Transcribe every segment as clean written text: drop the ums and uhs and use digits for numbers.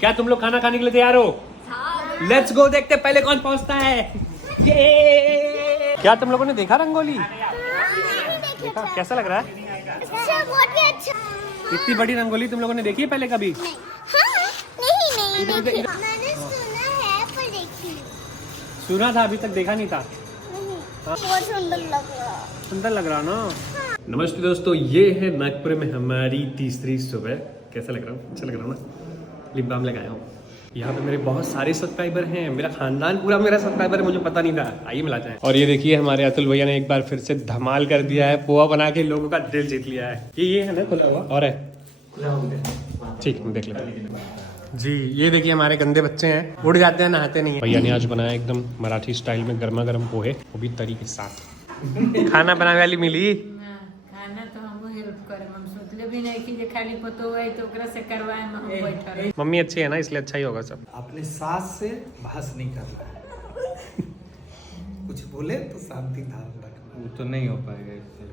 क्या तुम लोग खाना खाने के लिए तैयार हो? लेट्स गो, देखते पहले कौन पहुंचता है। ये क्या तुम लोगों ने देखा रंगोली? देखा कैसा लग रहा है? अच्छा। इतनी बड़ी रंगोली तुम लोगों ने देखी है पहले कभी? नहीं मैंने सुना है पर देखी सुना था, अभी तक देखा नहीं था। नहीं। बहुत सुंदर लग रहा। सुंदर लग रहा ना। नमस्ते दोस्तों, ये है नागपुर में हमारी तीसरी सुबह। कैसा लग रहा हूँ? अच्छा लग रहा हूँ ना? लिप बाम लगाया हूँ। यहाँ पे मेरे बहुत सारे सब्सक्राइबर हैं, मेरा खानदान पूरा मेरा सब्सक्राइबर है, मुझे पता नहीं था। आइए मिलाते हैं। और ये देखिए हमारे अतुल भैया ने एक बार फिर से धमाल कर दिया है, पोहा बना के लोगों का दिल जीत लिया है। ये है ना खुला हुआ और है ठीक, हम देख लेते हैं जी। ये देखिए हमारे गंदे बच्चे हैं, उड़ जाते हैं, नहाते नहीं है। भैया ने आज बनाया एकदम मराठी स्टाइल में गर्मा गर्म पोहे, वो भी तरी के साथ। खाना बनाने वाली मिली खाना तो हमको हेल्प करे, हम सोचले भी नहीं कि जे खाली पतो है तो ओकरा से करवाए में हम बैठल। मम्मी अच्छी है ना, इसलिए अच्छा ही होगा सब। अपने सास से बहस नहीं करना है। कुछ बोले तो शांति धारण रखना। वो तो नहीं हो पाएगा इससे।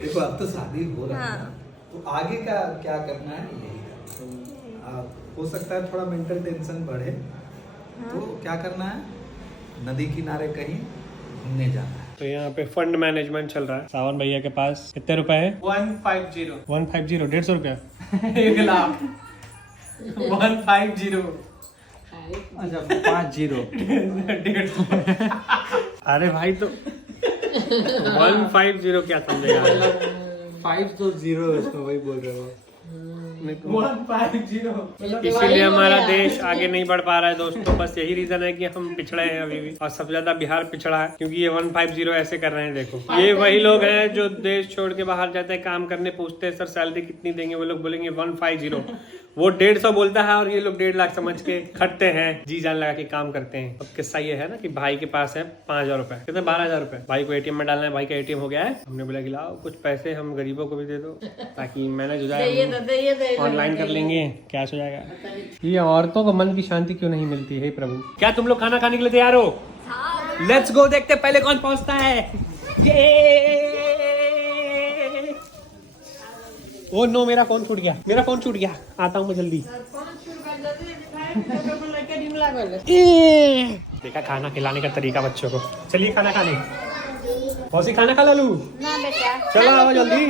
देखो अब तो शादी हो रहा है, तो आगे का क्या करना है यही करना। हो सकता है थोड़ा मेंटल टेंशन बढ़े, तो क्या करना है, नदी किनारे कहीं घूमने जाना है। तो यहाँ पे फंड मैनेजमेंट चल रहा है। सावन भैया के पास कितने रुपए है? 150 150, 150 रुपया। 1 लाख 150 अच्छा 50 अरे भाई तो 150 क्या समझेगा? 5 तो 0 है इसमें, वही बोल रहे हो। 150 इसीलिए हमारा देश आगे नहीं बढ़ पा रहा है दोस्तों। बस यही रीजन है कि हम पिछड़े हैं अभी भी, और सबसे ज्यादा बिहार पिछड़ा है, क्योंकि ये 150 ऐसे कर रहे हैं। देखो ये वही लोग हैं जो देश छोड़ के बाहर जाते हैं काम करने, पूछते हैं सर सैलरी कितनी देंगे, वो लोग बोलेंगे 150। वो 150 बोलता है और ये लोग 1.5 लाख समझ के खटते हैं, जी जान लगा के काम करते हैं। अब किस्सा ये है ना कि भाई के पास है 5000 रुपए, कितने 12000 रुपए। भाई को एटीएम में डालना है, भाई का एटीएम हो गया है। हमने बोला कि लाओ कुछ पैसे हम गरीबों को भी दे दो ताकि मैनेज हो जाए, ऑनलाइन कर लेंगे, कैश हो जाएगा। ये औरतों को मन की शांति क्यों नहीं मिलती है प्रभु? क्या तुम लोग खाना खाने के लिए तैयार हो? लेट्स गो, देखते पहले कौन पहुंचता है। ये ओ नो, मेरा फोन छूट गया, मेरा फोन छूट गया। आता हूँ मैं जल्दी। देखा खाना खिलाने का तरीका बच्चों को। चलिए खाना खाने। मौसी खाना खा लालू। ना बेटा चलो आओ जल्दी,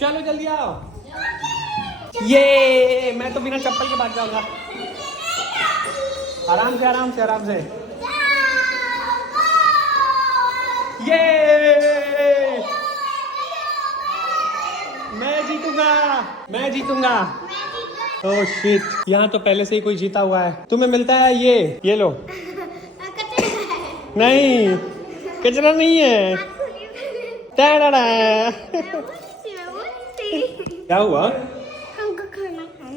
चलो जल्दी आओ। ये मैं तो बिना चप्पल के भाग जाऊंगा। आराम से आराम से आराम से। ये मैं जीतूंगा, मैं जीतूंगा। ओह शिट, यहाँ तो पहले से ही कोई जीता हुआ है। तुम्हें मिलता है ये लो। नहीं, कचरा नहीं है। क्या हुआ? हमको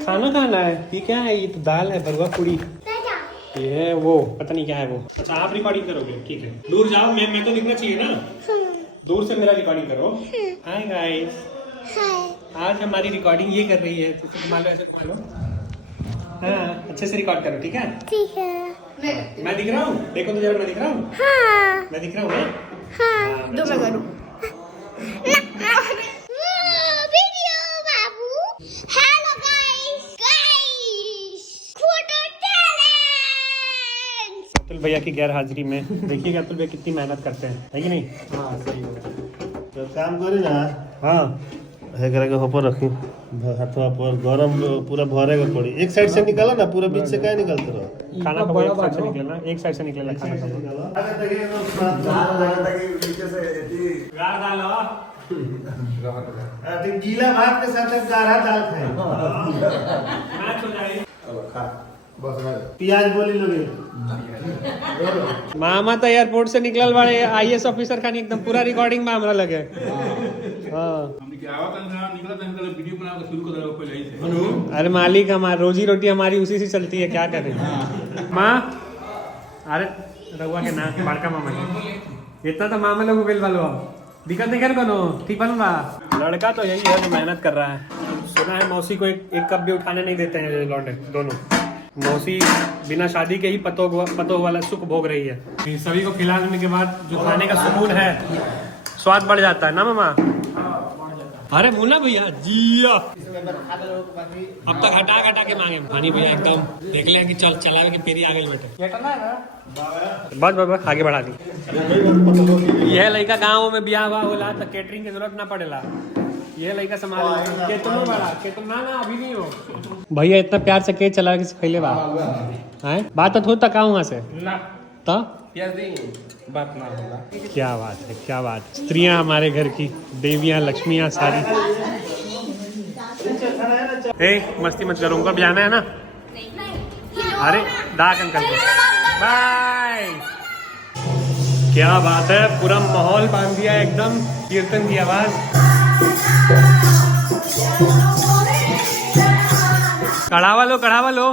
खाना खाना है? ये क्या है? ये तो दाल है, भरवा पूरी। ये है वो, पता नहीं क्या है वो। अच्छा आप रिकॉर्डिंग करोगे? ठीक है, दूर जाओ। मैं तो दिखना चाहिए ना, दूर से मेरा रिकॉर्डिंग करो। हाय गाइस, आज हमारी रिकॉर्डिंग ये कर रही है, तो घुमा लो, ऐसे घुमा लो। हाँ अच्छे से रिकॉर्ड करो, ठीक है? ठीक है। मैं दिख रहा हूँ? देखो तो जरा, मैं दिख रहा हूँ? हाँ मैं दिख रहा हूँ ना? हाँ दो मैं करूँ। वीडियो बाबू। Hello guys photo challenge. Atul भैया की गैर हाजिरी में देखिएगा अतुल भैया कितनी मेहनत करते हैं, है कि नहीं? हाँ सही हो। तो काम करी ना, हाँ है करके ऊपर रखी हाथवा पर, गरम पूरा भरेगा पड़ी। एक साइड से निकाला ना, पूरा बीच से क्या निकलते रहो। खाना का एक साइड से निकलेना, एक साइड से निकलेना खाना का। गीला भात के साथ गाढ़ा दाल खाए, प्याज बोली लोगे। मामा तो एयरपोर्ट से निकलल बाड़े, आईएएस ऑफिसर खानी एकदम पूरा रिकॉर्डिंग में हमरा लगे। हाँ अरे मालिक, हमारी रोजी रोटी हमारी उसी से चलती है, क्या करें। माँ अरे रहुआ के ना बड़का मामा के इतना तो मामा लोग बेल वालो दिक्कत नहीं कर बनो, ठीक बनूंगा। लड़का तो यही है जो मेहनत कर रहा है। सुना है मौसी को एक कप भी उठाने नहीं देते हैं लौंडे दोनों। मौसी बिना शादी के ही पतोह वाला सुख भोग रही है। सभी को खिलाने के बाद जो खाने का सुकून है, स्वाद बढ़ जाता है ना मामा? अरे मुन्ना भैया जिया अब तक हटा हटा के मांगे पानी भैया एकदम देख लिया कि चल चला कि पेरी आगे बेटे बस बस बस आगे बढ़ा दी। यह लड़का गाँव में ब्याह हुआ होला तो कैटरिंग की जरूरत ना पड़ेला। यह लड़का संभाल कितना बड़ा कितना ना अभी नहीं हो भैया इतना प्यार से के चला कि पहले बात है बात तो थोड़ा तक वहाँ से ना तो बात ना होगा। क्या बात है क्या बात। स्त्रियां हमारे घर की देवियां लक्ष्मियां सारी। ए मस्ती मत करो उनको अब जाना है ना। अरे डाक अंकल को बाय। क्या बात है पूरा माहौल बांध दिया एकदम कीर्तन की आवाज। कढ़ावा लो कढ़ावा लो।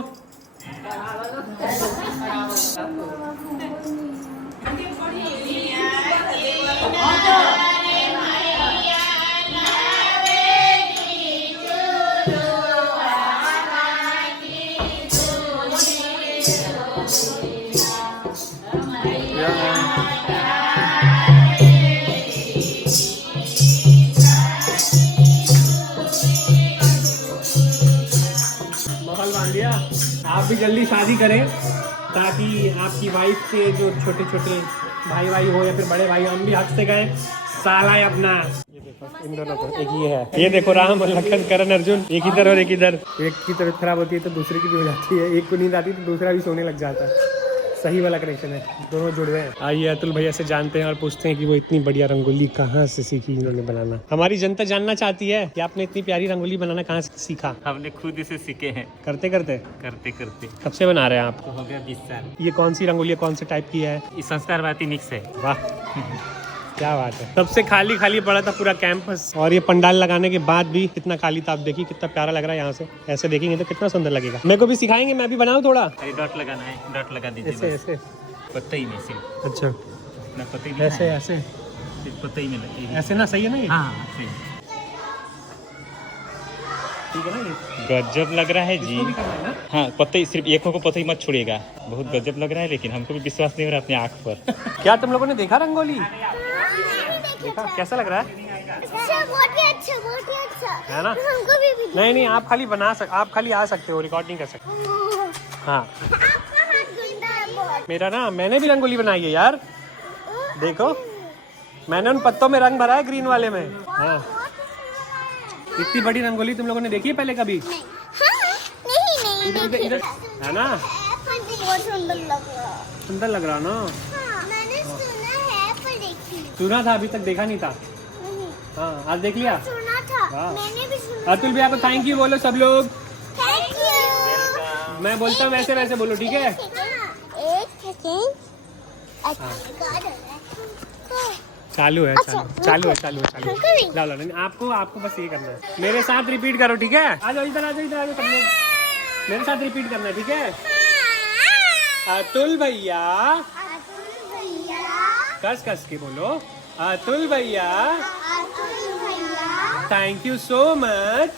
माहौल बांध दिया। आप भी जल्दी शादी करें ताकि आपकी वाइफ के जो छोटे छोटे भाई हो या फिर बड़े भाई हम भी हक से गए साला है अपना। ये देखो इन दोनों को एक ये है ये देखो राम और लखन करण अर्जुन एक इधर और एक इधर। एक की तबीयत खराब होती है तो दूसरे की भी हो जाती है। एक को नींद आती है तो दूसरा भी सोने लग जाता है। सही वाला कनेक्शन है दोनों जुड़ गए हैं। आइए अतुल भैया से जानते हैं और पूछते हैं कि वो इतनी बढ़िया रंगोली कहाँ से सीखी इन्होंने बनाना। हमारी जनता जानना चाहती है कि आपने इतनी प्यारी रंगोली बनाना कहाँ से सीखा। हमने खुद इसे सीखे हैं करते करते करते करते। कब से बना रहे हैं आप। तो हो गया 20 साल। ये कौन सी रंगोली है कौन से टाइप की है। ये संस्कारवादी मिक्स है। वाह क्या बात है। सबसे खाली खाली पड़ा था पूरा कैंपस और ये पंडाल लगाने के बाद भी कितना खाली था। आप देखिए कितना प्यारा लग रहा है यहाँ से ऐसे देखेंगे तो कितना सुंदर लगेगा। मेरे को भी सिखाएंगे मैं भी बनाऊँ थोड़ा। अरे डॉट लगाना है डॉट लगा दीजिए ऐसे बस। ऐसे पत्ते में सिर्फ अच्छा ना पत्ते में ऐसे ऐसे सिर्फ पत्ते में लगे। ऐसे ना सही है ना ये। हाँ सही। ठीक है ना ये गजब लग रहा है जी। इसको भी करना है ना? हाँ पत्ते सिर्फ एक को पत्ते मत छोड़िएगा। बहुत गजब लग रहा है लेकिन हमको भी विश्वास नहीं हो रहा अपने आँख पर। क्या तुम लोगों ने देखा रंगोली देखा कैसा लग रहा है। अच्छा बहुत ही अच्छा है ना? हमको भी नहीं नहीं आप खाली आप खाली आ सकते हो रिकॉर्ड नहीं कर सकते। हाँ आपका हाथ गंदा है बहुत। मेरा ना मैंने भी रंगोली बनाई है यार। देखो मैंने उन पत्तों में रंग भरा है ग्रीन वाले में। हाँ इतनी बड़ी रंगोली तुम लोगों ने देखी है पहले कभी। नहीं इधर इधर है ना बहुत सुंदर लग रहा। सुंदर लग रहा ना। हाँ, मैंने सुना है पर देखी सुना था अभी तक देखा नहीं था। नहीं। हाँ आज देख लिया। सुना था वाह। मैंने भी सुना। अतुल भैया को थैंक यू बोलो सब लोग। Thank you. मैं बोलता हूँ वैसे वैसे बोलो ठीक है। एक सेकेंड। चालू है अच्छा, चालू है ला ला नहीं आपको बस ये करना है। मेरे साथ रिपीट करो ठीक है। आ जाओ इधर सब लोग मेरे साथ रिपीट करना है ठीक है। अतुल भैया कस कस के बोलो। अतुल भैया थैंक यू सो मच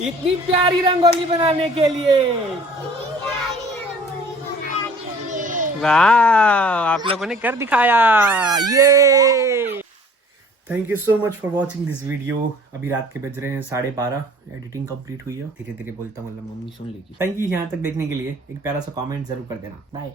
इतनी प्यारी रंगोली बनाने के लिए। वाह आप लोगों ने कर दिखाया ये। Thank you so much for watching this video. अभी रात के बज रहे हैं 12:30। एडिटिंग कंप्लीट हुई है धीरे धीरे बोलता मतलब मम्मी सुन लेगी। थैंक यू यहाँ तक देखने के लिए। एक प्यारा सा कमेंट जरूर कर देना। बाय।